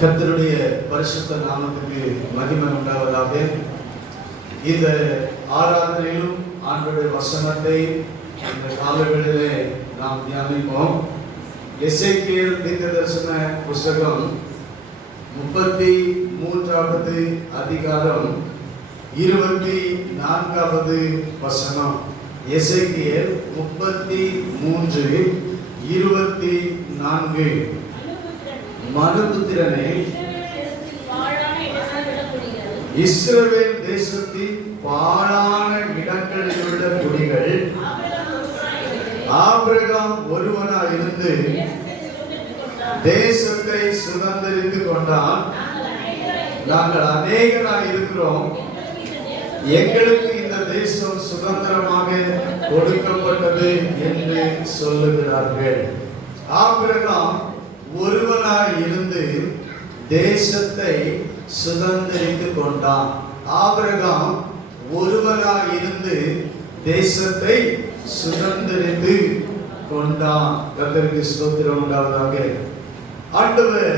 கர்த்தருடைய பரிசுத்த நாமத்துக்கு மகிமை உண்டாவதாக. இந்த ஆராதனையிலும் ஆண்டவருடைய வசனத்தை இந்த காலங்களிலே நாம் தியானிப்போம். எசேக்கியேல் தீர்க்கதரிசன புஸ்தகம் 33வது அதிகாரம் 24வது வசனம். எசேக்கியேல் 33:24. மனுபுத்திரனே, இஸ்ரவேல் தேசத்தின் பாழான இடங்களில் உள்ள குடிகள் ஆபிரகாம் ஒருவனாய் இருந்து தேசத்தை சுதந்தரித்துக் கொண்டான். நாங்கள் அநேகராய் இருக்கிறோம், எங்களுக்கு இந்த தேசம் சுதந்திரமாக கொடுக்கப்பட்டது என்று சொல்லுகிறார்கள். ஆபிரகாம் ஒருவனாய் இருந்து தேசத்தை சுதந்தரித்துக் கொண்டான். ஆபிரகாம் ஒருவனாய் இருந்து தேசத்தை சுதந்தரித்து கொண்டான். கர்த்தருக்கு ஸ்தோத்திரம் உண்டாவதாக. ஆண்டவர்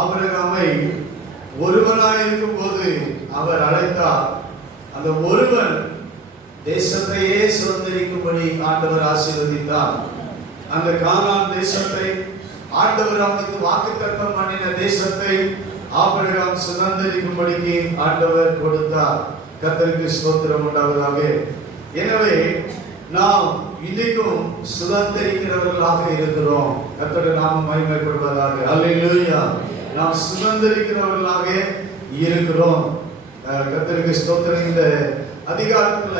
ஆபிரகாமை ஒருவனாய் இருக்கும் போது அவர் அழைத்தார். அந்த ஒருவன் தேசத்தையே சுதந்தரிக்கும்படி ஆண்டவர் ஆசீர்வதித்தார். அந்த கானான் தேசத்தை, ஆண்டவர் அவனுக்கு வாக்குத்தத்தம் பண்ணின தேசத்தை ஆபிரகாம் சுதந்தரிக்கும்படிக்கு ஆண்டவர் கொடுத்தார். கர்த்தருக்கு ஸ்தோத்திரம் உண்டாவதாக. எனவே நாம் இன்னைக்கும் சுதந்தரிக்கிறவர்களாக இருக்கிறோம். கர்த்தருடைய நாமம் மகிமைப்படுவதாக. அல்லேலூயா. நாம் சுதந்தரிக்கிறவர்களாக இருக்கிறோம். கர்த்தருக்கு ஸ்தோத்திரம். இந்த அதிகாரத்துல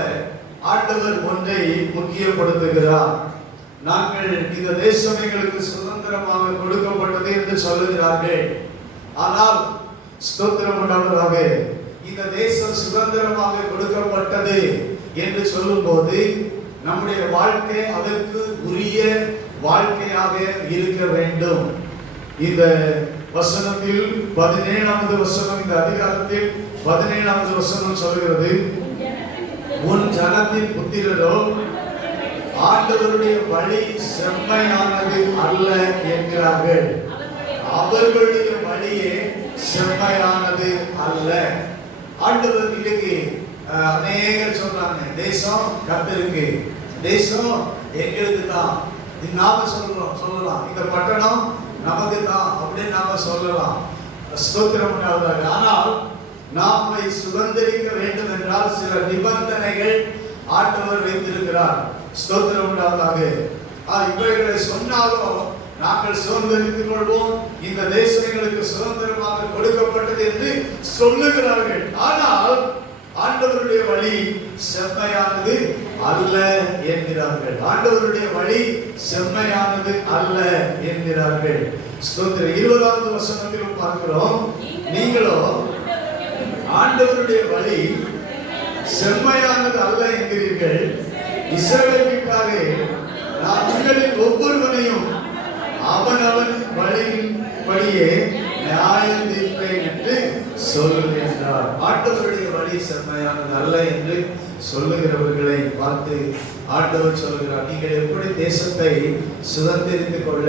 ஆண்டவர் ஒன்றை முக்கியப்படுத்துகிறார். நாங்கள் இந்த தேசம் எங்களுக்கு சுதந்திரமாக கொடுக்கப்பட்டது என்று சொல்லுகிறார்கள். ஆனால் ஸ்தோத்திரம் உண்டாவதாக, இந்த தேசம் சுதந்திரமாக கொடுக்கப்பட்டது என்று சொல்லும் போது நம்முடைய வாழ்க்கை அதற்கு உரிய வாழ்க்கையாக இருக்க வேண்டும். இந்த வசனத்தில் 17வது வசனம், இந்த அதிகாரத்தில் 17வது வசனம் சொல்கிறது, உன் ஜனத்தின் புத்திரரோ ஆண்டவருடைய வழி செம்மையானது அல்ல என்கிறார்கள். அவர்களுடைய வழியே செம்மையானது அல்ல. ஆண்டவர் இன்னைக்கு அநேகர் சொல்றாங்க, தேசம் கர்த்தருக்கு, தேசம் எங்களுக்கு தான். நாம சொல்லலாம், இந்த பட்டணம் நமக்கு தான் அப்படின்னு நாம சொல்லலாம். ஸ்தோத்திரம் உண்டாவதாக. ஆனால் நாம சுதந்திரிக்க வேண்டும் என்றால் சில நிபந்தனைகள் ஆண்டவர் வைத்திருக்கிறார். ஸ்தோத்திரம் உண்டாவதாக. இவைகளை சொன்னாலும் நாங்கள் சுதந்திரித்துக் கொள்வோம், இந்த தேசம் எங்களுக்கு சுதந்திரமாக கொடுக்கப்பட்டது என்று சொல்லுகிறார்கள். ஆனால் ஆண்டவருடைய வழி செம்மையானது அல்ல என்கிறார்கள். ஆண்டவருடைய வழி செம்மையானது அல்ல என்கிறார்கள். ஸ்தோத்திரம். 20வது வசனத்திலும் பார்க்கிறோம், நீங்களோ ஆண்டவருடைய வழி செம்மையானது அல்ல என்கிறீர்கள். இஸ்ரவேல் வீட்டாரே, நான் உங்களில் ஒவ்வொருவனையும் அவன் வழியின் படியே நியாயம் தீர்ப்பேன் என்று சொல்லுகின்றார். ஆண்டவருடைய வழி செம்மையானது அல்ல என்று சொல்லுகிறவர்களை பார்த்து ஆண்டவர் சொல்லுகிறார், நீங்கள் எப்படி தேசத்தை சுதந்திரித்துக் கொள்ள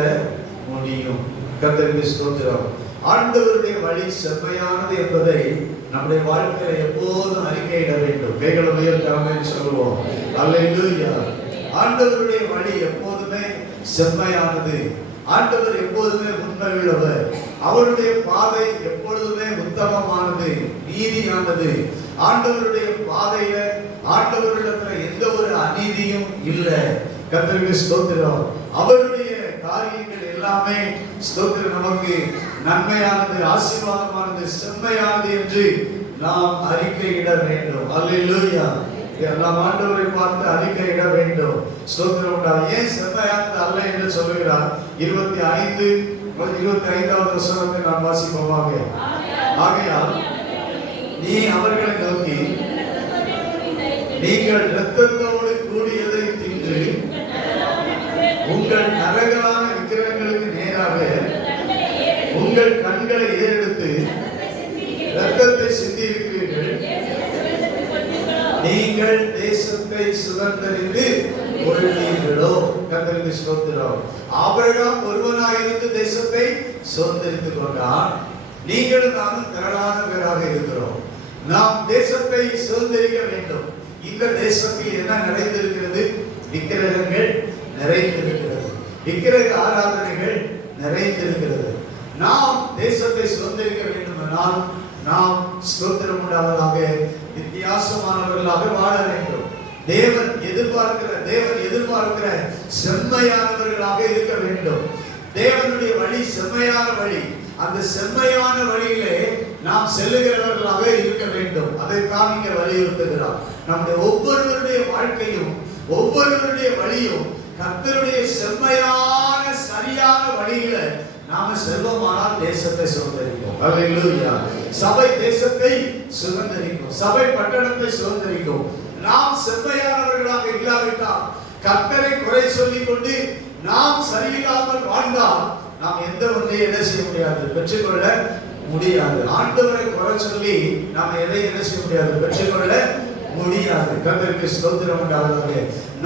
முடியும்? கர்த்தருக்கு ஸ்தோத்திரம். ஆண்டவருடைய வழி செம்மையானது என்பதை நம்முடைய வாழ்க்கையில எப்போதும் அறிக்கையிட வேண்டும். கைகளை உயர்த்தாம சொல்லுவோம். அல்லேலூயா. ஆண்டவருடைய வழி எப்போதுமே செம்மையானது. ஆண்டவர் எப்போதுமே உண்மை உள்ளவர். அவருடைய பாதை எப்பொழுதுமே உத்தமமானது, நீதியானது. ஆண்டவருடைய பாதையில ஆண்டவரிடத்துல எந்த ஒரு அநீதியும் இல்லை. கர்த்தருக்கு ஸ்தோத்திரம். அவருடைய காரியங்கள் எல்லாமே ஸ்தோத்திரம் நமக்கு நன்மையானது, ஆசீர்வாதமானது, செம்மையானது என்று நாம் அறிக்கையிட வேண்டும். அல்லேலூயா. நாம் ஆண்டவரை பார்த்து அறிக்கையிட வேண்டும். ஸ்தோத்திரம் உண்டாகும். ஏன் செம்மையானது அல்ல என்று சொல்லுகிறார்? 25வது வசனத்தை நாம் வாசிப்போமாக. ஆகையால் நீ அவர்களை நோக்கி, நீங்கள் இரத்தத்தோடு கூடியதை தின்று உங்கள் நரகலான விக்கிரகங்களுக்கு நேராக உங்கள் கண்களை ஏறெடுத்து இரத்தத்தை சிந்தி இருக்கிறீர்கள். நீங்கள் தேசத்தை சுதந்தரித்து கொள்வீர்களோ? கர்த்தருக்கு ஸ்தோத்திரம். ஆபிரகாம் ஒருவனாயிருந்து தேசத்தை சுதந்தரித்துக் கொண்டான். நீங்களும் நானும் திரளான பேராக இருக்கிறோம். நாம் தேசத்தை சுதந்திரிக்க வேண்டும். இந்த தேசத்தில் என்ன நிறைந்திருக்கிறது? விக்கிரகங்கள் நிறைந்திருக்கிறது, விக்கிரக ஆராதனைகள் நிறைந்திருக்கிறது. நாம் தேசத்தை சுதந்திரிக்க வேண்டும் என்றால் நாம் ஸ்தோத்திரம் உண்டாவதாக வித்தியாசமானவர்களாக வாழ வேண்டும். தேவன் எதிர்பார்க்கிற செம்மையானவர்களாக இருக்க வேண்டும். தேவனுடைய வழி செம்மையான வழி. அந்த செம்மையான வழியிலே நாம் செல்லுகிறவர்களாக இருக்க வேண்டும். அதைத்தான் இங்க வலியுறுத்துகிறார். நம்முடைய ஒவ்வொருவருடைய வாழ்க்கையும் ஒவ்வொருவருடைய வழியும் கர்த்தருடைய செம்மையான சரியான வழியில நாம செல்வோமானால் தேசத்தை சுதந்திரிக்கும். அல்லேலூயா. சபை தேசத்தை சுதந்திரிக்கும், சபை பட்டணத்தை சுதந்திரிக்கும். நாம் செம்மையானவர்களாக இல்லாவிட்டால், கர்த்தரை குறை சொல்லிக் கொண்டு நாம் சரியில்லாமல் வாழ்ந்தால் நாம் எந்த ஒன்றையும் என்ன செய்ய முடியாது, பெற்றுக்கொள்ள முடியாது. ஆண்டவரை குறை சொல்லி நாம் எதை என்ன செய்ய முடியாது, பெற்றுக்கொள்ள முடியாது. கர்த்தருக்கு ஸ்தோத்திரம் உண்டாவதாக.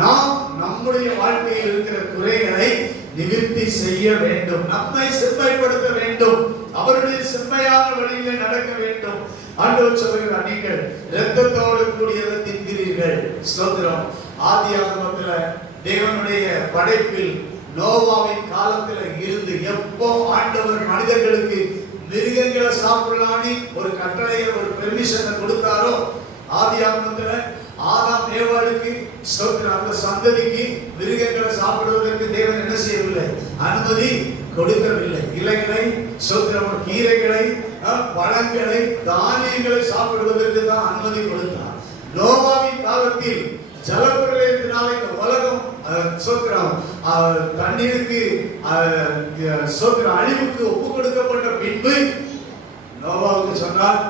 நாம் நம்முடைய வாழ்க்கையில் இருக்கிற குறைகளை நிவர்த்தி செய்ய வேண்டும், நம்மை செம்மைப்படுத்த வேண்டும், அவருடைய செம்மையான வழியிலே நடக்க வேண்டும். ஆண்டவர் சொல்கிறார், நீங்கள் இரத்தத்தோடு கூடியதை தின்கிறீர்கள். ஸ்தோத்திரம். ஆதியாகமத்தில் தேவனுடைய படைப்பில் நோவாவின் காலத்தில் இருந்து எப்போ ஆண்டவர் மனிதர்களுக்கு மிருகங்களை சாப்பிடலான்னு ஒரு கட்டளையை, ஒரு பெர்மிஷனை கொடுத்தாரோ, ஆதியாகமத்தில் ஆதாம் ஏவாளுக்கு அந்த சந்ததிக்கு மிருகங்களை சாப்பிடுவதற்கு தேவன் என்ன செய்யவில்லை, அனுமதி கொடுக்கவில்லை. இலைகளை, கீரைகளை, பழங்களை, தானியங்களை சாப்பிடுவதற்கு தான் அனுமதி கொடுத்தார். நோவாவின் காலத்தில் ஜலப்பிரளயத்தினால இந்த உலகம் தண்ணீருக்கு அழிவுக்கு ஒப்பு கொடுக்கப்பட்ட பின்பு நோவாவுக்கு சொன்னார்,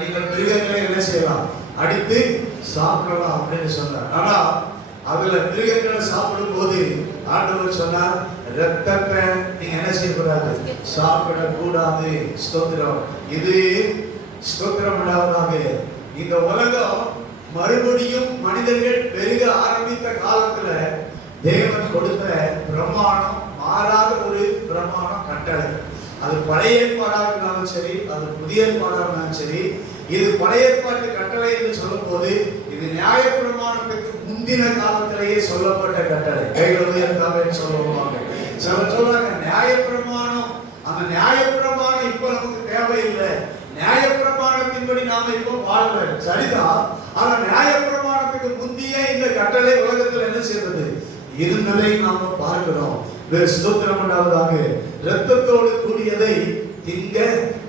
நீங்கள் மிருகங்களை என்ன செய்யலாம், அடித்து சாப்பிடலாம் அப்படின்னு சொன்னார். ஆனா அதுல மிருகங்களை சாப்பிடும் போது ஆண்டவர் சொன்னார், ரத்தத்தை நீங்க என்ன செய்யக்கூடாது, சாப்பிடக்கூடாது. ஸ்தோத்திரம். இது ஸ்தோத்திரம் உண்டாவதாக. இந்த உலகம் மறுபடியும் மனிதர்கள் பெருக ஆரம்பித்த காலத்துல தேவன் கொடுத்த பிரமாணம், மாறாத ஒரு பிரமாணம், கட்டளை. அது பழைய ஏற்பாடாக இருந்தாலும் சரி, அது புதிய ஏற்பாடாக இருந்தாலும் சரி, இது பழைய ஏற்பாட்டு கட்டளை என்று சொல்லும் போது இது நியாய பிரமாணத்துக்கு முந்தின காலத்திலேயே சொல்லப்பட்ட கட்டளை. கைகளுடைய சொல்லுவாங்க. சிலர் சொல்றாங்க நியாய பிரமாணம், அந்த நியாய பிரமாணம் இப்ப நமக்கு தேவையில்லை, நியாய பிரமாணத்தின்படி நாம இப்போ வாழ்றோம். சரிதான். ஆனா நியாய பிரமாணத்துக்கு முந்திய இந்த கட்டளை உலகத்தில் என்ன செய்யறது இருந்ததை நாம பார்க்கிறோம். ஸ்தோத்திரம் உண்டாவதாக. இரத்தத்தோடு கூடியதை திங்க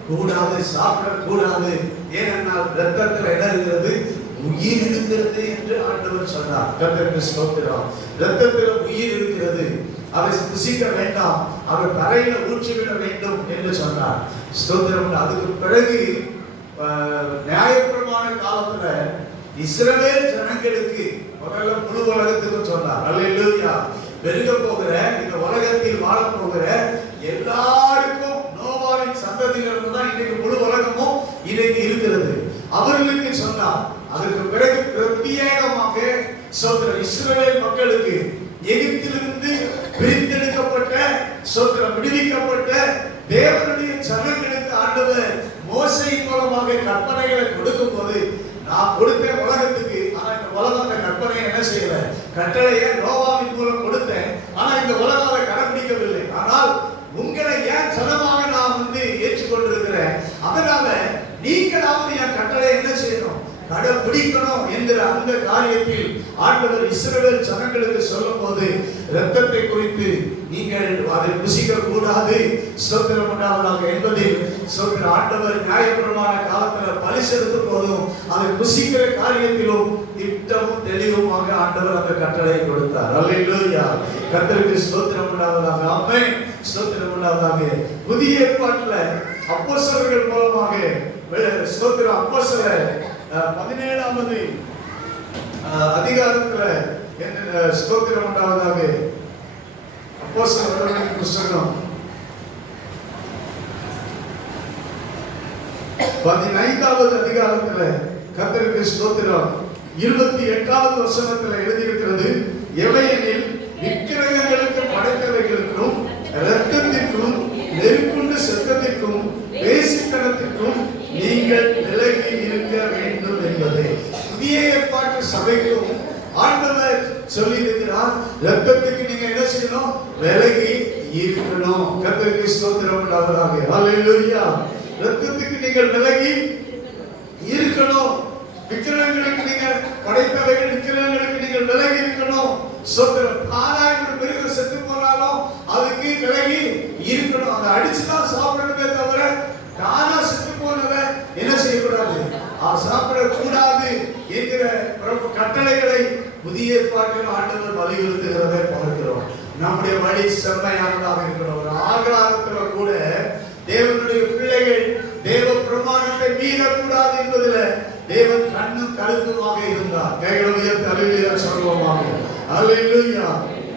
கூடாது, சாப்பிடக்கூடாது. ஏனென்றால் இரத்தத்தில் என்ன இருக்கிறது, உயிர் இருக்கிறது என்று ஆண்டவர் சொன்னார். கர்த்தருக்கு ஸ்தோத்திரம். இரத்தத்தில் உயிர் இருக்கிறது, அதை புசிக்க வேண்டாம், அதை தரையில ஊற்றிவிட வேண்டும் என்று சொன்னார். ஸ்தோத்திரம். அதுக்கு பிறகு நியாயப்பிரமாண காலத்துல இஸ்ரவேல் ஜனங்களுக்கு முதல்ல முழு உலகத்துக்கும் சொன்னார். அல்லேலூயா. பெருக போகிற இந்த உலகத்தில் வாழ போகிற எல்லாருக்கும், நோவாவின் சந்ததியிலிருந்து தான் இன்னைக்கு முழு உலகமும் இன்னைக்கு இருக்கிறது, அவர்களுக்கு சொன்னார். அதற்கு பிறகு பிரத்யேகமாக சொல்ற இஸ்ரவேல் மக்களுக்கு, எகிப்திலிருந்து பிரித்தெடுக்கப்பட்ட விடுவிக்கப்பட்ட தேவனுடைய ஜனங்களுக்கு ஆண்டவர் மோசையின் மூலமாக கற்பனைகளை கொடுக்கும் போது, நான் கொடுத்த உலகத்துக்கு, ஆனா இந்த உலகம் அந்த கற்பனையை என்ன செய்யல, கட்டளையை நோவாவின் மூலம் கொடுத்தேன், ஆனா இந்த உலகம் அதை கடைபிடிக்கவில்லை. ஆனால் உங்களை ஏன் ஜனமாக நான் ஏற்றுக்கொண்டிருக்கிறேன், அதனால நீங்களாவது என் கட்டளை என்ன செய்யணும், கடைபிடிக்கணும் என்கிற அந்த காரியத்தில் ஆண்டவர் இஸ்ரவேல் ஜனங்களுக்கு சொல்லும் போது, இரத்தத்தை குறித்து நீங்கள் அதை புசிக்க கூடாது, ஸ்தோத்திரம் உண்டாவதாக என்பதில் சொல்கிற ஆண்டவர் நியாயப்பிரமாண காலத்தில் பலி செலுத்தும் போதும் அதை புசிக்கிற காரியத்திலும் திட்டமும் தெளிவுமாக ஆண்டவர் அந்த கட்டளை கொடுத்தார். அல்லேலூயா. கர்த்தருக்கு ஸ்தோத்திரம் உண்டாவதாக. ஆமென். ஸ்தோத்திரம் உண்டாவதாக. புதிய ஏற்பாட்டில் அப்போஸ்தலர்கள் மூலமாக ஸ்தோத்திரம், அப்போஸ்தலர் 17வது அதிகாரத்துல ஸ்தோத்திரம் உண்டாவதாக. அப்போஸ்தலர் புத்தகம் 15வது அதிகாரத்துல கர்த்தருக்கு ஸ்தோத்திரம் 28வது வசனத்துல எழுதியிருக்கிறது, எவையெனில் விக்கிரகங்களுக்கு படைத்தவைகளுக்கும் இரத்தத்திற்கும் நெருக்குண்டு சத்தத்திற்கும் பேசி நீங்கள் விலகி இருக்க வேண்டும் என்பது. புதிய ஏற்பாட்டு சபைக்கும் ஆண்டவர் சொல்லி இருக்கிறார், இரத்தத்துக்கு நீங்க என்ன செய்யணும்? விலகி இருக்கணும். கர்த்தருக்கு ஸ்தோத்திரம் உண்டாவதாக. ஹalleluya. இரத்தத்துக்கு நீங்கள் விலகி இருக்கணும். விக்கிரகங்களுக்கு நீங்கள் படைத்தவைகள் விக்கிரகங்களுக்கு நீங்கள் விலகி இருக்கணும். ஸ்தோத்திரம். ஆராய்ந்து மிருகம் செத்து போனாலும் அதுக்கு விலகி இருக்கணும். அதை அடிச்சுதான் சாப்பிடணுமே தவிர தானா செத்து போனதை என்ன செய்யக்கூடாது, சாப்பிடக்கூடாது என்கிற கட்டளைகளை புதிய ஏற்பாட்டில் ஆண்டவர் வலியுறுத்துகிறதை பார்க்கிறோம். நம்முடைய வழி செம்மையானதாக இருக்கணும். ஒரு ஆகாரத்தில் கூட தேவனுடைய பிள்ளைகள் தேவ பிரமாணத்தை மீறக்கூடாது என்பதில் தேவன் கண்ணும் கருத்துமாக இருந்தார். கைகளை உயர்த்தி அல்லேலூயா சொல்வோமாக. அல்லேலூயா.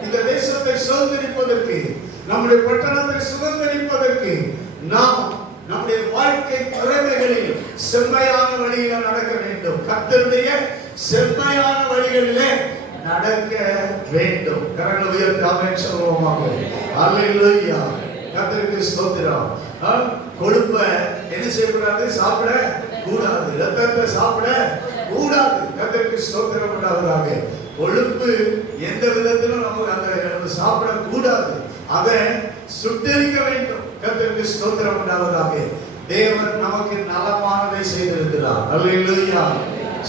இந்த தேசத்தை சுதந்திரிப்பதற்கு, நம்முடைய பட்டணத்தை சுதந்திரிப்பதற்கு நாம் நம்முடைய வாழ்க்கை துறைகளில் செம்மையான வழியில நடக்க வேண்டும். கர்த்தருடைய செம்மையான வழிகளிலே நடக்க வேண்டும். கரங்களை உயர்த்தி ஆமென் சொல்வோமாக. அல்லேலூயா. கர்த்தருக்கு ஸ்தோத்திரம். கொழுப்ப என்ன செய்யக்கூடாது? சாப்பிட கூடாது. ரத்தத்தை சாப்பிட கூடாது. கர்த்தருக்கு ஸ்தோத்திரம் உண்டாவதாக. கொழுப்பு எந்த விதத்திலும் நம்ம அந்த சாப்பிட கூடாது. அதை சுட்டரிக்க வேண்டும். கர்த்தருக்கு ஸ்தோத்திரம் உண்டாவதாக. தேவன் நமக்கு நலமானதை செய்திருக்கிறார். அல்லேலூயா.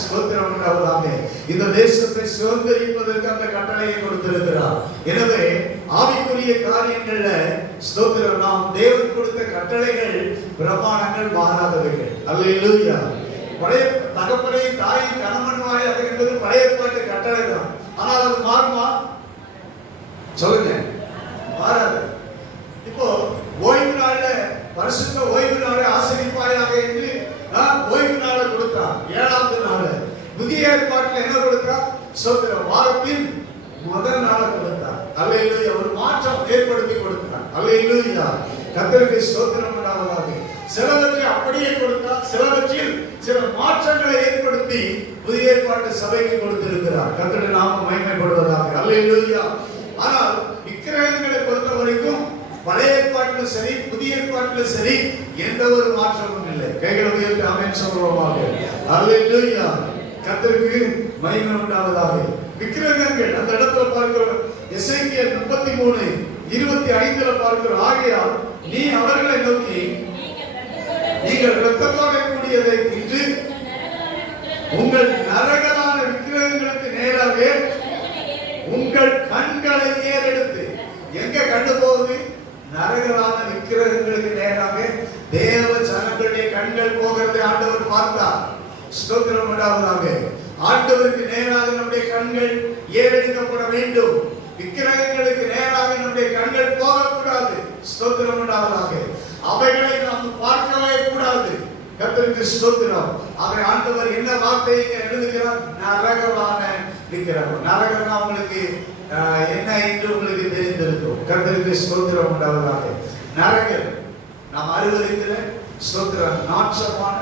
ஸ்தோத்திரம் உண்டாவதாக. இந்த தேசத்தை சுதந்திரிப்பதற்கு அந்த கட்டளையை கொடுத்திருக்கிறார். எனவே ஆவிக்குரிய காரியங்கள்ல ஸ்தோத்திரம், நாம் தேவன் கொடுத்த கட்டளைகள் பிரமாணங்கள் மாறாதவைகள். அல்லேலூயா. பழைய தகப்பனை தாயின் கணவன் வாயாக என்பது பழைய ஏற்பாட்டு கட்டளை தான். ஆனால் அது மாறுமா? சொல்லுங்க, மாறாது. இப்போ ஓய்வு நாள்ல பரிசுத்த ஓய்வு நாளை ஆசரிப்பாயாக என்று ஓய்வு நாளை கொடுத்தார். 7வது நாள் புதிய ஏற்பாட்டில் என்ன கொடுத்தார்? ஸ்தோத்திரம், வாரத்தின் முதல் நாளை கொடுத்தார். அல்லேலூயா. ஒரு மாற்றம் ஏற்படுத்தி கொடுத்தார். அல்லேலூயா. கர்த்தருக்கு ஸ்தோத்திரம் உண்டாவதாக. சிலவற்றை அப்படியே கொடுத்தார், சிலவற்றில் சில மாற்றங்களை ஏற்படுத்தி புதிய ஏற்பாட்டு சபைக்கு கொடுத்திருக்கிறார். கர்த்தருடைய நாமம் மகிமைப்படுவதாக. அல்லேலூயா. ஆனால் விக்கிரகங்களை பொறுத்த வரைக்கும் பழைய ஏற்பாட்டிலும் சரி புதிய ஏற்பாட்டிலும் சரி எந்த ஒரு மாற்றமும் இல்லை. கைகளை உயர்த்தி ஆமென் சொல்வோமாக. அல்லேலூயா. கர்த்தருக்கு மகிமை உண்டாவதாக. விக்கிரகங்கள் அந்த இடத்துல பார்க்கிறோம். எசேக்கியேல் 33:25 பார்க்கிறோம். ஆகையால் நீ அவர்களை நோக்கி, நீங்கள் இரத்தத்தோடு கூடியதை தின்று உங்கள் நரகலான விக்கிரகங்களுக்கு நேராக உங்கள் கண்களை ஏறெடுத்து, எங்க கண்டு போகுது? நரகலான விக்கிரகங்களுக்கு நேராக தேவ ஜனங்களுடைய கண்கள் போகிறதை ஆண்டவர் பார்த்தார். ஸ்தோத்திரம் உண்டாவதாக. ஆண்டவருக்கு நேராக நம்முடைய கண்கள் ஏறெடுக்கப்பட வேண்டும். விக்கிரகங்களுக்கு நேராக நம்முடைய கண்கள் போகக்கூடாது. ஸ்தோத்திரம் உண்டாவதாக. அவைகளை நாம் பார்க்கவே கூடாது. கர்த்தருக்கு ஸ்தோத்திரம். அவை ஆண்டவர் என்ன வார்த்தையை எழுதுகிறார்? நரகலான விக்கிரகம். நரகம்னா உங்களுக்கு என்ன என்று உங்களுக்கு தெரிந்திருக்கும். கர்த்தருக்கு ஸ்தோத்திரம் உண்டாவதாக. நரகம் நாம் அருவருக்கிற ஸ்தோத்திரம், நாற்றமான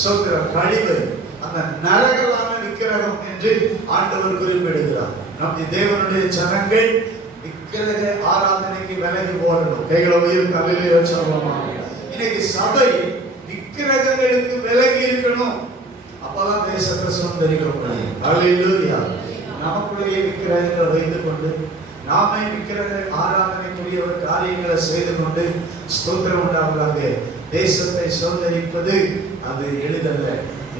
ஸ்தோத்திரம், கழிவு, அந்த நரகலான விக்கிரகம் என்று ஆண்டவர் குறிப்பிடுகிறார். நம்முடைய தேவனுடைய ஜனங்கள் விக்கிரக ஆராதனைக்கு விலகி போடணும். கைகளை உயர்த்தி அல்லேலூயா சொல்வோமா. இன்னைக்கு சபை விக்கிரகங்களுக்கு விலகி இருக்கணும். அப்பதான் தேசத்தை சுதந்திரிக்க முடியும். அல்லேலூயா. நமக்குள்ளேயே விக்கிரகங்களை வைத்துக் கொண்டு நாமே விக்கிரக ஆராதனைக்குரிய ஒரு காரியங்களை செய்து கொண்டு ஸ்தோத்திரம் உண்டாவதாக தேசத்தை சுதந்திரிப்பது அது எளிதல்ல.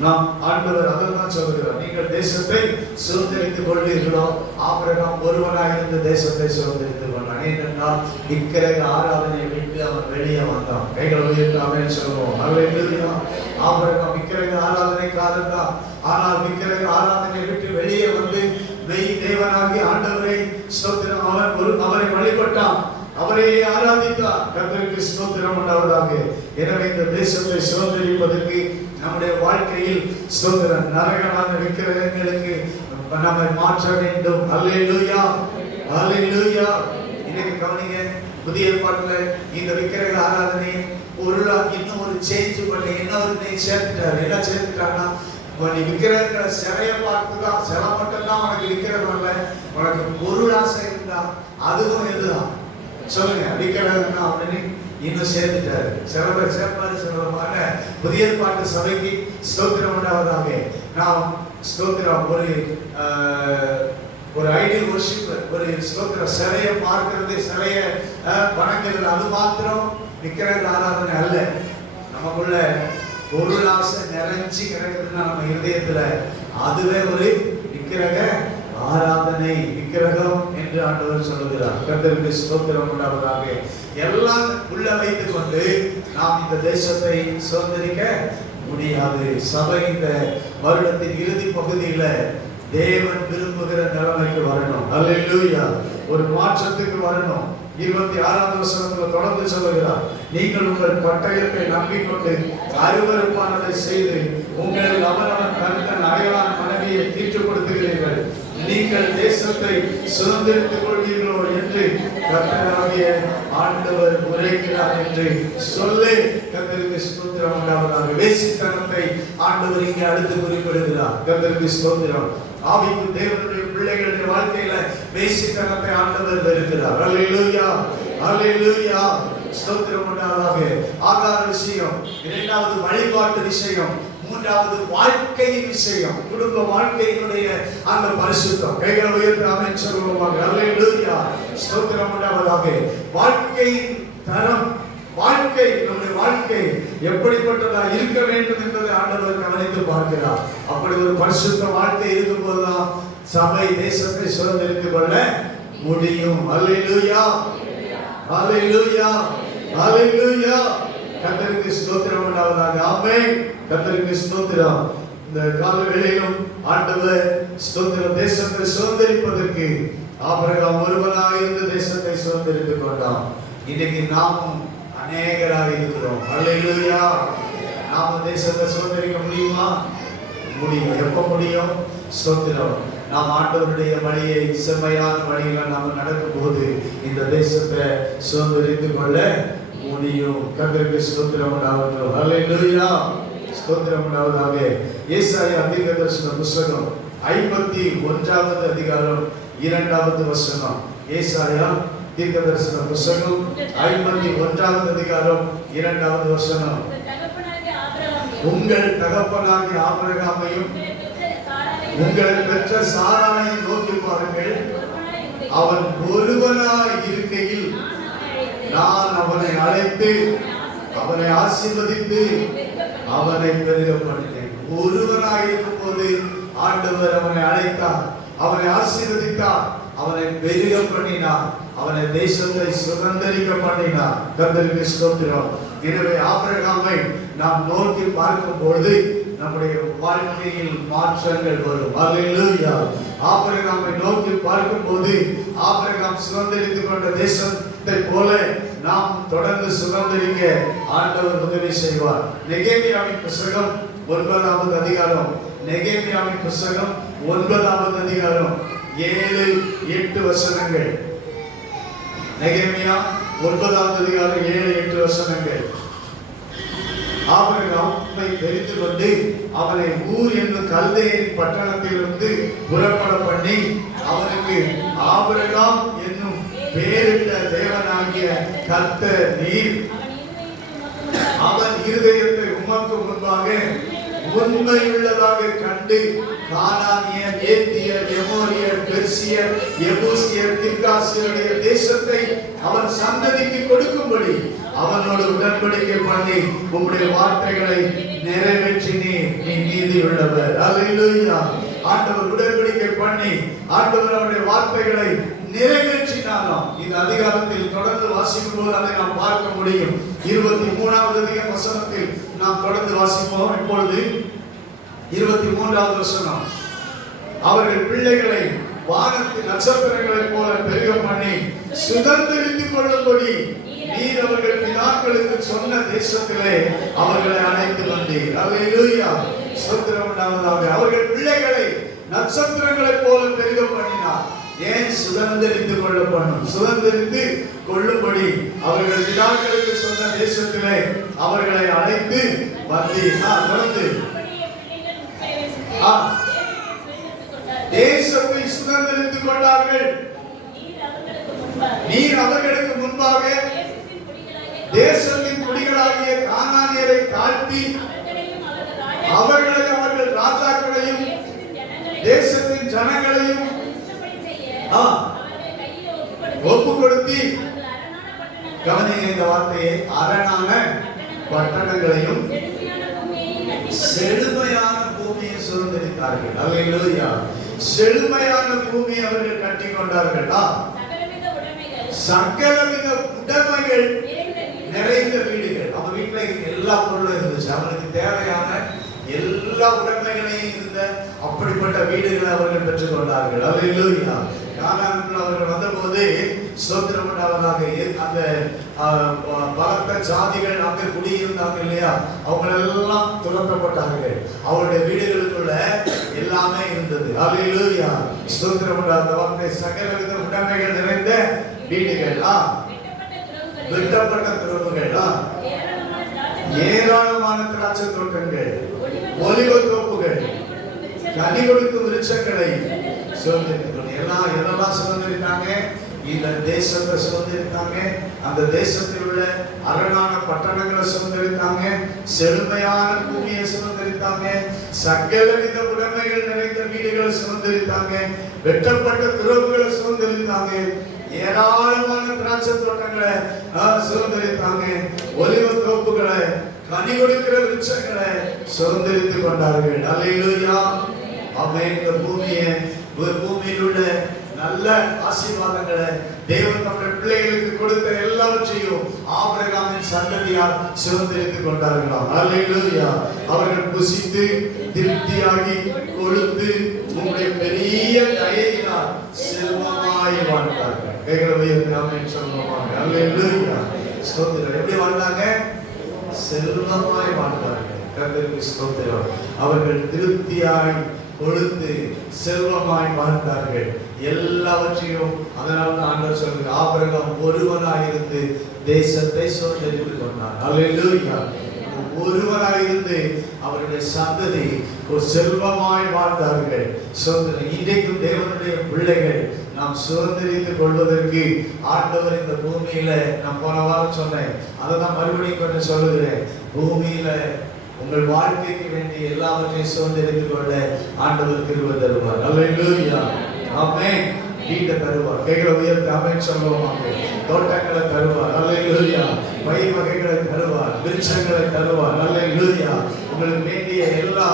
நாம் ஆண்டவர் அதான் சொல்கிறார், நீங்கள் தேசத்தை சுதந்திரித்துக் கொள்வீர்களோ? ஆபிரகாம் ஒருவனாக இருந்த தேசத்தை சுதந்திரித்துக் கொண்டான். ஏனென்றால் விக்கிரக ஆராதனையை விட்டு அவன் வெளியே வந்தான். கைகளை உயர்த்தி ஆமென் சொல்வோம். அல்லேலூயா. ஆபிரகாம் விக்கிரக ஆராதனைக்காரன் தான். ஆனால் விக்கிரக ஆராதனையை விட்டு வெளியே வந்து மெய் தேவனாகி ஆண்டவரை ஸ்தோத்திரம், அவரை வழிபட்டான், அவரையே ஆராதித்தார். கர்த்தருக்கு ஸ்தோத்திரம் உண்டாவதாக. எனவே இந்த தேசத்தை சுதந்திரிப்பதற்கு நம்முடைய வாழ்க்கையில் ஸ்தோத்திரம், நரகலான விக்கிரகங்களுக்கு நம்மை மாற்ற வேண்டும். அல்லேலூயா. அல்லேலூயா. இன்னைக்கு கவனிங்க, புதிய ஏற்பாட்டில் இந்த விக்கிரக ஆராதனை பொருளா இன்னும் ஒரு சேஞ்ச் பண்ணி என்ன ஒரு சேர்த்துட்டாரு. என்ன சேர்த்துட்டாங்கன்னா, நீ விக்கிரகங்களை சிலைய பார்த்துதான், சிலை மட்டும்தான் உனக்கு விக்கிரகம் இல்லை, உனக்கு பொருளாசை இருந்தா அதுவும் எதுதான் சொல்லுங்க, விக்கிரகம் அப்படின்னு இன்னும் சேர்த்துட்டாரு. சில பேர் சேர்ப்பாரு, சில புதிய ஏற்பாட்டு சபைக்கு ஸ்தோத்திரம் உண்டாவதாக. நாம் ஸ்தோத்திரம் ஒரு ஐடியல் வர்ஷிப், ஒரு ஸ்தோத்திர சிலையை பார்க்கிறது, சிலையை வணங்குறது, அது மாத்திரம் விக்கிரக ஆராதனை அல்ல. நமக்குள்ள பொருள் ஆசை நிறைஞ்சி கிடக்குதுன்னா நம்ம இருதயத்துல, அதுவே ஒரு விக்கிரக ஆராதனை, விக்கிரகம் என்று ஆண்டவர் சொல்லுகிறார். கர்த்தருக்கு ஸ்தோத்திரம் உண்டாவதாக. எல்லாம் உள்ள வைத்துக் கொண்டு நாம் இந்த தேசத்தை சுதந்திரிக்க முடியாது. சபை இந்த வருடத்தின் இறுதி பகுதியில தேவன் விரும்புகிற நிலைமைக்கு வரணும். அல்லேலூயா. ஒரு மாற்றத்துக்கு வரணும். 26வது வசனத்துல தொடர்ந்து சொல்லுகிறார், நீங்கள் உங்கள் பட்டயத்தை நம்பிக்கொண்டு அருவருப்பானதை செய்து உங்கள் அவனவன் கருத்தன் அடையாள மனைவியை தீட்டுப்படுத்துகிறீர்கள். நீங்கள் தேசத்தை சுதந்திரித்துக் கொள்வீர்களோ என்று கர்த்தராகிய ஆண்டவர் உரைக்கிறார் என்று சொல்லி கர்த்தருக்கு ஸ்தோத்திரம் உண்டாவதாக. வேசித்தனத்தை ஆண்டவர் இங்கே அடுத்து குறிப்பிடுகிறார். கர்த்தருக்கு ஸ்தோத்திரம். ஆவிக்கு தேவனுடைய பிள்ளைகளுடைய வாழ்க்கையில வேசித்தனத்தை ஆண்டவர் வெறுக்கிறார். அல்லேலூயா, அல்லேலூயா. ஸ்தோத்திரம் உண்டாவதாக. ஆகார விஷயம், இரண்டாவது வழிபாட்டு விஷயம், மூன்றாவது வாழ்க்கையின் விஷயம், குடும்ப வாழ்க்கையினுடைய அந்த பரிசுத்தம். கைகளை உயர்த்தி ஆமென் சொல்லுவாங்க. அல்லேலூயா. ஸ்தோத்திரம் உண்டாவதாக. வாழ்க்கையின் தரம், வாழ்க்கை, நம்முடைய வாழ்க்கை எப்படிப்பட்டதா இருக்க வேண்டும் என்பதை ஆண்டவர் கவனித்து பார்க்கிறார். அப்படி ஒரு பரிசுத்த வாழ்க்கை இருக்கும் போதுதான் சபை தேசத்தை சுதந்திரித்துக் கொள்ள முடியும். அல்லேலூயா, அல்லேலூயா, அல்லேலூயா. கர்த்தருக்கு ஸ்தோத்திரம் உண்டாவதாக. ஆமென். கர்த்தருக்கு ஸ்தோத்திரம். இந்த கால வேளையிலும் ஆண்டவர் ஸ்தோத்திரம் தேசத்தை சுதந்திரிப்பதற்கு ஆபிரகாம் ஒருவனாக இருந்து தேசத்தை சுதந்திரித்துக் கொண்டான். இன்னைக்கு நாமும் அநேகராக இருக்கிறோம். அல்லேலூயா. நாம தேசத்தை சுதந்திரிக்க முடியுமா? முடியும். எப்ப முடியும்? ஸ்தோத்திரம். நாம் ஆண்டவருடைய வழியை, செம்மையான வழியில நாம நடக்கும் போது இந்த தேசத்தை சுதந்திரித்துக் கொள்ள முடியும். கர்த்தருக்கு ஸ்தோத்திரம் உண்டாவதாக. அல்லேலூயா. ஸ்தோத்திரம் உண்டாவதாக. ஏசாயா தீர்க்கதரிசன புத்தகம் 51வது அதிகாரம் 2வது வசனம். ஏசாயா தீர்க்கதரிசன புத்தகம் 51வது அதிகாரம் 2வது வசனம். உங்கள் தகப்பனாகிய ஆபிரகாமையும் உங்கள் பெற்ற சாராளையும் நோக்கி பாருங்கள். அவன் ஒருவனாய் இருக்கையில் நான் அவனை அழைத்து அவனை ஆசீர்வதித்து அவனை பெருக பண்ணினேன். ஒருவனாய் இருக்கும் போது ஆண்டவர் அவனை அழைத்தார், அவனை ஆசீர்வதித்தார், அவனை பெருக பண்ணினார், அவனை தேசத்தை சுதந்திரிக்க பண்ணினார். கர்த்தருக்கு ஸ்தோத்திரம். எனவே ஆபிரகாமை நாம் நோக்கி பார்க்கும் பொழுது நம்முடைய வாழ்க்கையில் மாற்றங்கள் வரும். அல்லேலூயா. ஆபிரகாமை நோக்கி பார்க்கும் போது ஆபிரகாம் சுதந்திரித்துக் கொண்ட தேசத்தை போல நாம் தொடர்ந்து சுதந்திரிக்க ஆண்டவர் உதவி செய்வார். நெகேமியாவின் புத்தகம் 9வது அதிகாரம், நெகேமியாவின் புத்தகம் 9வது அதிகாரம் 7-8 வசனங்கள். நெகேமியா 9வது அதிகாரம் 7-8 வசனங்கள். ஆபிரகாமை தெரிந்து கொண்டு அவனை ஊர் என்னும் கல்தேயரின் பட்டணத்திலிருந்து புறப்பட பண்ணி அவனுக்கு ஆபிரகாம் என்னும் பேரிட்ட தேவனாகிய கர்த்தர் நீர் அவன் இருதயத்தை உமக்கு முன்பாக உண்மையுள்ளதாக கண்டு கானானியர், ஏத்தியர், எமோரியர், பெர்சியர், எபூசியர், கிர்காசியருடைய தேசத்தை அவன் சந்ததிக்கு கொடுக்கும்படி அவனோடு உடன்படிக்கை பண்ணி உம்முடைய வார்த்தைகளை நிறைவேற்றினீர். நீ நீதியுள்ளவர். அல்லேலூயா. ஆண்டவர் உடன்படிக்கை பண்ணி ஆண்டவர் அவருடைய வார்த்தைகளை நிறைவேற்றினாராம். இந்த அதிகாரத்தில் தொடர்ந்து வாசிக்கும் போது அதை நாம் பார்க்க முடியும். 23வது வசனத்தில் நாம் தொடர்ந்து வாசிப்போம். இப்பொழுது 23வது வசனம். அவர்கள் பிள்ளைகளை வானத்து நட்சத்திரங்களைப் போல பெருக பண்ணி சுதந்திரித்துக் கொள்ளும்படி நீர் அவர்கள் பிதாக்களுக்கு சொன்ன தேசத்திலே அவர்களை அழைத்து வந்தீர். அல்லேலூயா. ஸ்தோத்திரம் உண்டாவதாக. அவர்கள் பிள்ளைகளை நட்சத்திரங்களைப் போல பெருக பண்ணினார். ஏன்? சுதந்திரித்துக் கொள்ள பண்ணும். சுதந்திரித்து கொள்ளும்படி அவர்கள் பிதாக்களுக்கு சொன்ன தேசத்திலே அவர்களை அழைத்து வந்தீர். தொடர்ந்து தேசத்தை சுதந்திரித்துக் கொண்டார்கள். நீர் அவர்களுக்கு முன்பாக தேசத்தின் குடிகளாகிய கானானியரை தாழ்த்தி அவர்களை அவர்கள் ராஜாக்களையும் தேசத்தின் ஜனங்களையும் ஒப்பு கொடுத்தி, கவனிங்க இந்த வார்த்தையை, அரணான பட்டணங்களையும் செழுமையான பூமியை சுதந்திரித்தார்கள். அல்லேலூயா. செழுமையான பூமியை அவர்கள் கட்டி கொண்டார்கள். சகலவித உடைமைகள் நிறைந்த வீடுகள். அவன் வீட்டுல எல்லா பொருளும் இருந்துச்சு. அவனுக்கு தேவையான எல்லா உடைமைகளையும் இருந்த அப்படிப்பட்ட வீடுகளை அவர்கள் பெற்றுக் கொண்டார்கள். அல்லேலூயா. கானானுக்குள் அவர்கள் வந்தபோது ஸ்தோத்திரம் உண்டாவதாக, அந்த பலத்த ஜாதிகள் அங்கே குடியிருந்தாங்க இல்லையா, அவங்க எல்லாம் துரத்தப்பட்டார்கள். அவருடைய வீடுகளுக்குள்ள எல்லாமே இருந்தது. அல்லேலூயா. ஸ்தோத்திரம் உண்டாவதாக, சகலவித உடைமைகள் நிறைந்த வீடுகள், வெட்டப்பட்ட துறவுகள், ஏராளமான திராட்சை தோட்டங்கள், ஒலிவ தோப்புகள், கனி கொடுக்கும் விருட்சங்களை எல்லாம் சுதந்திரித்தாங்க. இந்த தேசத்தை சுதந்திரித்தாங்க. அந்த தேசத்தில் உள்ள அரணான பட்டணங்களை சுதந்திரித்தாங்க. செழுமையான பூமியை சுதந்திரித்தாங்க. சகலவித உடைமைகள் நிறைந்த வீடுகளை சுதந்திரித்தாங்க. வெட்டப்பட்ட துறவுகளை சுதந்திரித்தாங்க. ஏராளமான திராட்சை தோட்டங்களை சுதந்திரித்தாங்க. ஒலிவ தோப்புகளை, கனி கொடுக்கிற விருட்சங்களை சுதந்திரித்துக் கொண்டார்கள். அல்லேலூயா. ஆமென். இந்த பூமியில் உள்ள நல்ல ஆசீர்வாதங்களை தேவன் தம்முடைய பிள்ளைகளுக்கு கொடுத்த எல்லாவற்றையும் ஆபிரகாமின் சந்ததியார் சுதந்திரித்துக் கொண்டார்களாம். அல்லேலூயா. அவர்கள் புசித்து திருப்தியாகி கொழுத்து உங்களுடைய பெரிய தயையினால் செல்வமாய் வாழ்ந்தார்கள். சொல்லுவாங்க. அல்லேலூயா. ஸ்தோத்திரம். எப்படி வாழ்ந்தாங்க? செல்வமாய் வாழ்ந்தார்கள். கர்த்தருக்கு ஸ்தோத்திரம். அவர்கள் திருப்தியாய் கொழுத்து செல்வமாய் வாழ்ந்தார்கள். எல்லாவற்றையும் அதனால ஆண்டவர் சொல்றார், ஆபிரகாம் ஒருவனாயிருந்து தேசத்தை சுதந்தரித்துக் கொண்டார். அல்லேலூயா. ஒருவனாயிருந்து அவருடைய சந்ததி ஒரு செல்வமாய் வாழ்ந்தார்கள். இன்றைக்கும் தேவனுடைய பிள்ளைகள் நாம் சுதந்திரித்துக் கொள்வதற்கு ஆண்டவர் இந்த பூமியில, நான் போன வாரம் சொன்னேன், அதை தான் மறுபடியும் கொஞ்சம் சொல்லுகிறேன். பூமியில உங்கள் வாழ்க்கைக்கு வேண்டிய எல்லாவற்றையும் சுதந்திரித்துக் கொள்ள ஆண்டவர் கிருபை தருவார். அல்லேலூயா. ஆமென். வீட்டை தருவார். கைகளை உயர்த்தி ஆமென் சொல்லுவோம். தோட்டங்களை தருவார். அல்லேலூயா. பயிர் வகைகளை தருவார். விருட்சங்களை தருவார். அல்லேலூயா. உங்களுக்கு வேண்டிய எல்லா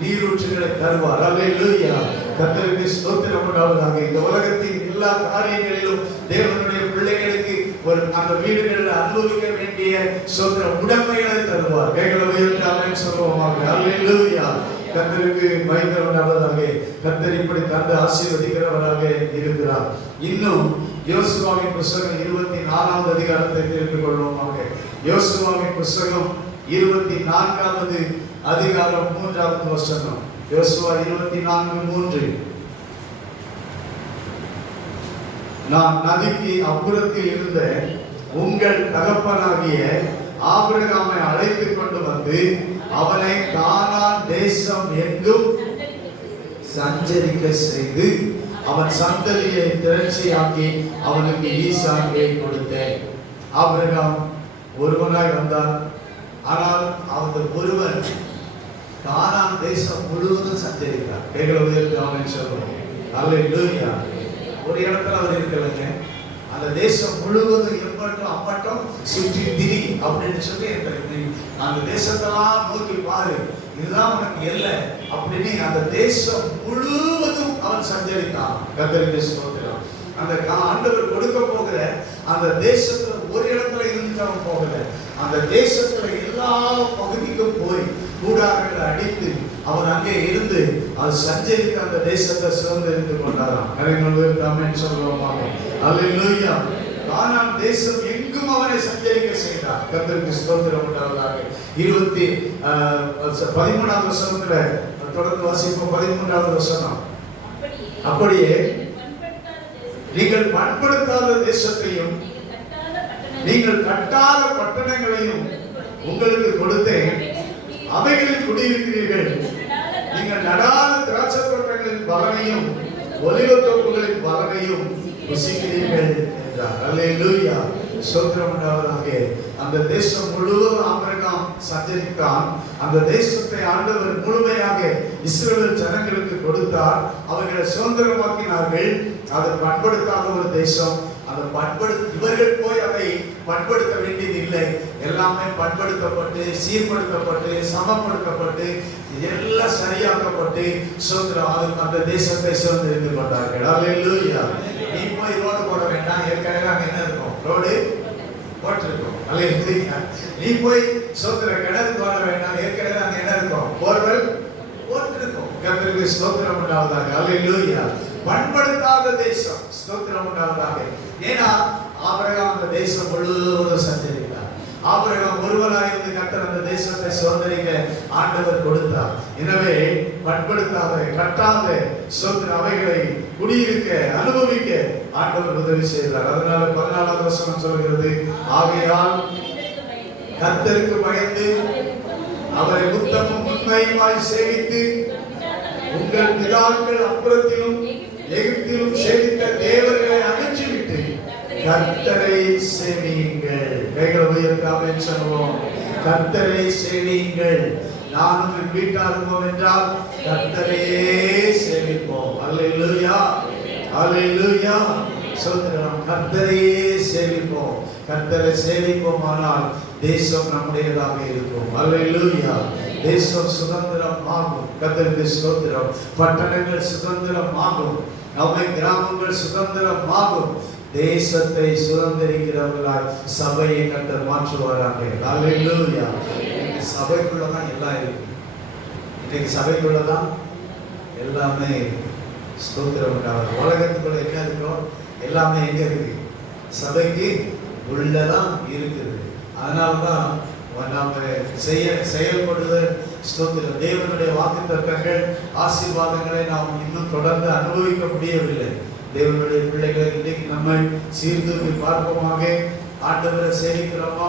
நீரூற்றுகளை தருவார். அல்லேலூயா. கர்த்தருக்கு ஸ்தோத்திரம் உண்டாவதாக. இந்த உலகத்தின் எல்லா காரியங்களிலும் தேவனுடைய பிள்ளைகளுக்கு ஒரு அந்த வீடுகளில் அனுபவிக்க வேண்டிய சொல்ற உடைமைகளை தருவார். கைகளை உயர்த்தி ஆமென் சொல்லுவோமாக. அல்லேலூயா. கர்த்தருக்கு மகிமை உண்டாவதாக. கர்த்தர் இப்படி தந்து ஆசீர்வதிக்கிறவராக இருக்கிறார். இன்னும் யோசுவாவின் புத்தகம் 24வது அதிகாரத்தை தெரிந்து கொள்வோமாக. யோசுவாவின் புத்தகம் 24வது அதிகாரம் 3வது வசனம். யோசுவா 24:3. நான் நதிக்கு அப்புறத்தில் இருந்த உங்கள் தகப்பனாகிய ஆபிரகாமை அழைத்துக் கொண்டு வந்து அவனை கானான் தேசம் எங்கும் சஞ்சரிக்க செய்து அவன் சந்ததியை திரட்சியாக்கி அவனுக்கு ஈசாக்கை கொடுத்தேன். ஆபிரகாம் ஒருவனாய் வந்தான். ஆனால் அவன் ஒருவன் கானான் தேசம் முழுவதும் சஞ்சரித்தார். கைகளை உயர்த்தி ஆமென் சொல்லுவோம். அல்லேலூயா. ஒரு இடத்துல அவர் இருக்கலங்க, அந்த தேசம் முழுவதும் எப்பட்டும் அப்பட்டும் சுற்றி திரி அப்படின்னு சொல்லி அந்த தேசத்தெல்லாம் நோக்கி பாரு, இதுதான் உனக்கு எல்லை அப்படின்னு அந்த தேசம் முழுவதும் அவன் சஞ்சரித்தான். கர்த்தருக்கு ஸ்தோத்திரம். அந்த ஆண்டவர் கொடுக்க போகிற அந்த தேசத்துல ஒரு இடத்துல இருந்து அவன் போகல, அந்த தேசத்துல எல்லா பகுதிக்கும் போய் கூடாரங்களை அடித்து அவர் அங்கே இருந்து அது சஞ்சரித்து அந்த தேசத்தை சுதந்திரித்துக் கொண்டாராம். ஆமென் சொல்லுவோமாக. அல்லேலூயா. கானான் தேசம் எங்கும் அவனை சஞ்சரிக்க செய்தார். கர்த்தருக்கு ஸ்தோத்திரம் உண்டாவதாக. 13வது வசனத்துல தொடர்ந்து வாசிப்போம். 13வது வசனம். அப்படியே நீங்கள் பண்படுத்தாத தேசத்தையும் நீங்கள் கட்டாத பட்டணங்களையும் உங்களுக்கு கொடுத்தேன், அவைகளில் குடியிருக்கிறீர்கள். நீங்கள் நடாத திராட்சை தோட்டங்களின் பலனையும் ஒலிவ தோப்புகளின் பலனையும் ருசிக்கிறீர்கள் என்றார். அல்லேலூயா. ஸ்தோத்திரம் உண்டாவதாக. அந்த தேசம் முழுவதும் ஆபிரகாம் சஞ்சரித்தான். அந்த தேசத்தை ஆண்டவர் முழுமையாக இஸ்ரவேல் ஜனங்களுக்கு கொடுத்தார். அவர்களை சுதந்திரமாக்கினார்கள். அதை பண்படுத்தாத ஒரு தேசம். அதை இவர்கள் போய் அதை பண்படுத்த வேண்டியது இல்லை. எல்லாமே பண்படுத்தப்பட்டு சீர்படுத்தப்பட்டு சமப்படுத்தப்பட்டு எல்லாம் சரியாக்கப்பட்டு சுதந்திரம் அந்த தேசத்தை சுதந்திரித்து கொண்டார்கள். அல்லேலூயா. நீ போய் ரோடு போட வேண்டாம். ஏற்கனவே அங்க என்ன இருக்கும்? ரோடு போட்டிருக்கும். அல்லேலூயா. நீ போய் சுதந்திர கிணறு தோண்ட வேண்டாம். ஏற்கனவே அங்க என்ன இருக்கும்? போர்வெல் போட்டிருக்கும். கர்த்தருக்கு ஸ்தோத்திரம் உண்டாவதாக. அல்லேலூயா. பண்படுத்தாத தேசம். ஸ்தோத்திரம் உண்டாவதாக. ஏன்னா ஆபிரகாம் அந்த தேசம் முழுவதும் சஞ்சரித்தார். ஆபிரகாம் ஒருவராயிருந்து கர்த்தர் அந்த தேசத்தை சுதந்திரிக்க ஆண்டவர் கொடுத்தார். எனவே பண்படுத்தாத கட்டாத ஸ்தோத்திரம் அவைகளை குடியிருக்க அனுபவிக்க ஆண்டவர் உதவி செய்தார். அதனால 14வது வசனம் சொல்கிறது, ஆகையால் கர்த்தருக்கு பயந்து அவரை உத்தமும் உண்மையுமாய் சேவித்து உங்கள் பிதாக்கள் அப்புறத்திலும் எகிப்திலும் சேவித்த தேவர்களை அகற்றிவிட்டு கர்த்தரை சேவியுங்கள். கைகளை உயர்த்தி ஆமென் சொல்லுவோம். கர்த்தரை சேவியுங்கள். நானும் என் வீட்டாருவோம் என்றால் கர்த்தரையே சேவிப்போம். அல்லேலூயா. அல்லேலூயா. சொல்கிறோம், கர்த்தரையே சேவிப்போம். கர்த்தரை சேவிப்போமானால் தேசம் நம்முடையதாக இருக்கும். அல்லேலூயா. தேசம் சுதந்திரம் ஆகும். கர்த்தருக்கு ஸ்தோத்திரம். பட்டணங்கள் சுதந்திரம் ஆகும். நம்மை கிராமங்கள் சுதந்திரம் ஆகும். தேசத்தை சுதந்திரிக்கிறவர்களாய் சபையை கர்த்தர் மாற்றுவாராக. அல்லேலூயா. இன்னைக்கு சபைக்குள்ளதான் எல்லாம் இருக்கு. இன்னைக்கு சபைக்குள்ளதான் எல்லாமே ஸ்தோத்திரம் உண்டாகும். உலகத்துக்குள்ள என்ன இருக்கோ எல்லாமே எங்க இருக்கு? சபைக்கு உள்ளதான் இருக்குது. அதனால்தான் நாம செயல்படுதல் ஸ்தோத்திரம். தேவனுடைய வாக்குத்தத்தங்கள் ஆசீர்வாதங்களை நாம் இன்னும் தொடர்ந்து அனுபவிக்க முடியவில்லை. தேவனுடைய பிள்ளைகளை இன்னைக்கு நம்ம சீர்தூக்கி பார்ப்போமாக. ஆண்டவரை சேவிக்கிறோமா?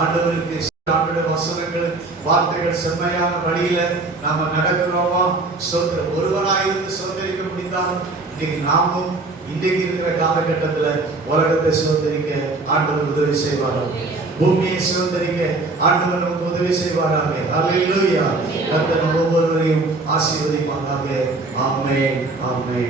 ஆண்டவருக்கு ஆண்டவருடைய வசனங்கள் வார்த்தைகள் செம்மையான வழியில நாம நடக்கிறோமா? ஸ்தோத்திரம். ஒருவனாயிருந்து சுதந்திரிக்க முடிந்தாலும் இன்னைக்கு நாமும் இன்றைக்கு இருக்கிற காலகட்டத்தில் உலகத்தை சுதந்திரிக்க ஆண்டவர் உதவி செய்வாராம். பூமியை சுதந்திரிக்க ஆண்டவர் நமக்கு உதவி செய்வாராக. அல்லேலூயா. கர்த்தர் ஒவ்வொருவரையும் ஆசீர்வதிப்பாராக. ஆமென். ஆமென்.